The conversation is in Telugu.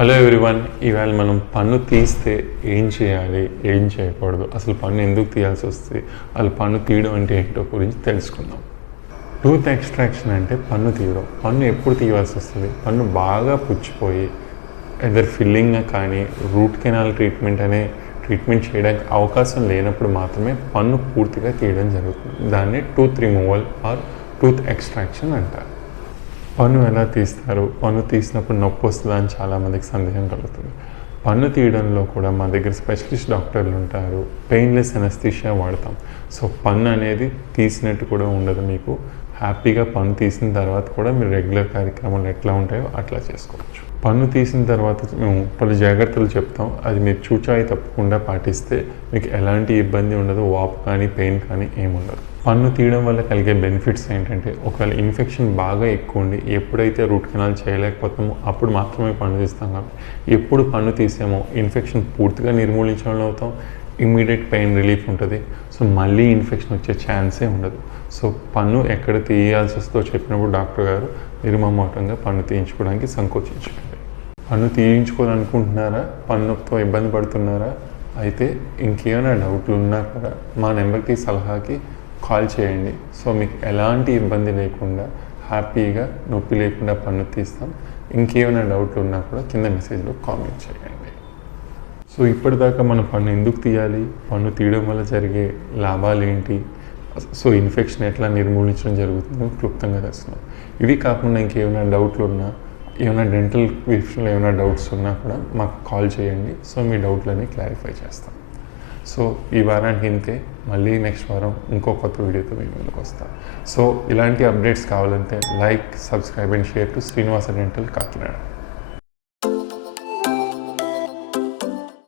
హలో ఎవ్రీవన్, ఇవాళ మనం పన్ను తీస్తే ఏం చేయాలి, ఏం చేయకూడదు, అసలు పన్ను ఎందుకు తీయాల్సి వస్తుంది, అసలు పన్ను తీయడం అంటే ఏంటో గురించి తెలుసుకుందాం. టూత్ ఎక్స్ట్రాక్షన్ అంటే పన్ను తీయడం. పన్ను ఎప్పుడు తీయవలసి వస్తుంది? పన్ను బాగా పుచ్చిపోయి ఎదర్ ఫిల్లింగ్ కానీ రూట్ కెనాల్ ట్రీట్మెంట్ అనే ట్రీట్మెంట్ చేయడానికి అవకాశం లేనప్పుడు మాత్రమే పన్ను పూర్తిగా తీయడం జరుగుతుంది. దాన్ని tooth removal or tooth extraction అంటారు. పన్ను ఎలా తీస్తారు, పన్ను తీసినప్పుడు నొప్పి వస్తుందా అని చాలామందికి సందేహం కలుగుతుంది. పన్ను తీయడంలో కూడా మా దగ్గర స్పెషలిస్ట్ డాక్టర్లు ఉంటారు. పెయిన్లెస్ ఎనస్థీషియా వాడతాం. సో పన్ను అనేది తీసినట్టు కూడా ఉండదు. మీకు హ్యాపీగా పన్ను తీసిన తర్వాత కూడా మీరు రెగ్యులర్ కార్యక్రమాలు ఎట్లా ఉంటాయో అట్లా చేసుకోవచ్చు. పన్ను తీసిన తర్వాత మేము పలు జాగ్రత్తలు చెప్తాం. అది మీరు చూచాయి తప్పకుండా పాటిస్తే మీకు ఎలాంటి ఇబ్బంది ఉండదు. వాపు కానీ పెయిన్ కానీ ఏముండదు. పన్ను తీయడం వల్ల కలిగే బెనిఫిట్స్ ఏంటంటే, ఒకవేళ ఇన్ఫెక్షన్ బాగా ఎక్కువ ఉండి ఎప్పుడైతే రూట్ కెనాల్ చేయలేకపోతామో అప్పుడు మాత్రమే పన్ను తీస్తాం. కాబట్టి ఎప్పుడు పన్ను తీసామో ఇన్ఫెక్షన్ పూర్తిగా నిర్మూలించడంలో అవుతాం. ఇమ్మీడియట్ పెయిన్ రిలీఫ్ ఉంటుంది. సో మళ్ళీ ఇన్ఫెక్షన్ వచ్చే ఛాన్సే ఉండదు. సో పన్ను ఎక్కడ తీయాల్సి వస్తుందో చెప్పినప్పుడు డాక్టర్ గారు నిర్మమాటంగా పన్ను తీయించుకోవడానికి సంకోచించకండి. పన్ను తీయించుకోవాలనుకుంటున్నారా, పన్నుతో ఇబ్బంది పడుతున్నారా, అయితే ఇంకేమైనా డౌట్లు ఉన్నా కూడా మా నెంబర్కి సలహాకి కాల్ చేయండి. సో మీకు ఎలాంటి ఇబ్బంది లేకుండా హ్యాపీగా నొప్పి లేకుండా పన్ను తీస్తాం. ఇంకేమైనా డౌట్లు ఉన్నా కూడా కింద మెసేజ్లో కామెంట్ చేయండి. సో ఇప్పటిదాకా మన పన్ను ఎందుకు తీయాలి, పన్ను తీయడం వల్ల జరిగే లాభాలు ఏంటి, సో ఇన్ఫెక్షన్ ఎట్లా నిర్మూలించడం జరుగుతుందో క్లుప్తంగా తెలుస్తున్నాం. ఇవి కాకుండా ఇంకేమైనా డౌట్లు ఉన్నా, ఏమైనా డెంటల్ విషయంలో ఏమైనా డౌట్స్ ఉన్నా కూడా మాకు కాల్ చేయండి. సో మీ డౌట్లన్నీ క్లారిఫై చేస్తాం. సో ఈ వారానికి ఇంతే. మళ్ళీ నెక్స్ట్ వారం ఇంకో కొత్త వీడియోతో మీ ముందుకు వస్తాం. సో ఇలాంటి అప్డేట్స్ కావాలంటే like, subscribe and share to Srinivasa dental Kakinada.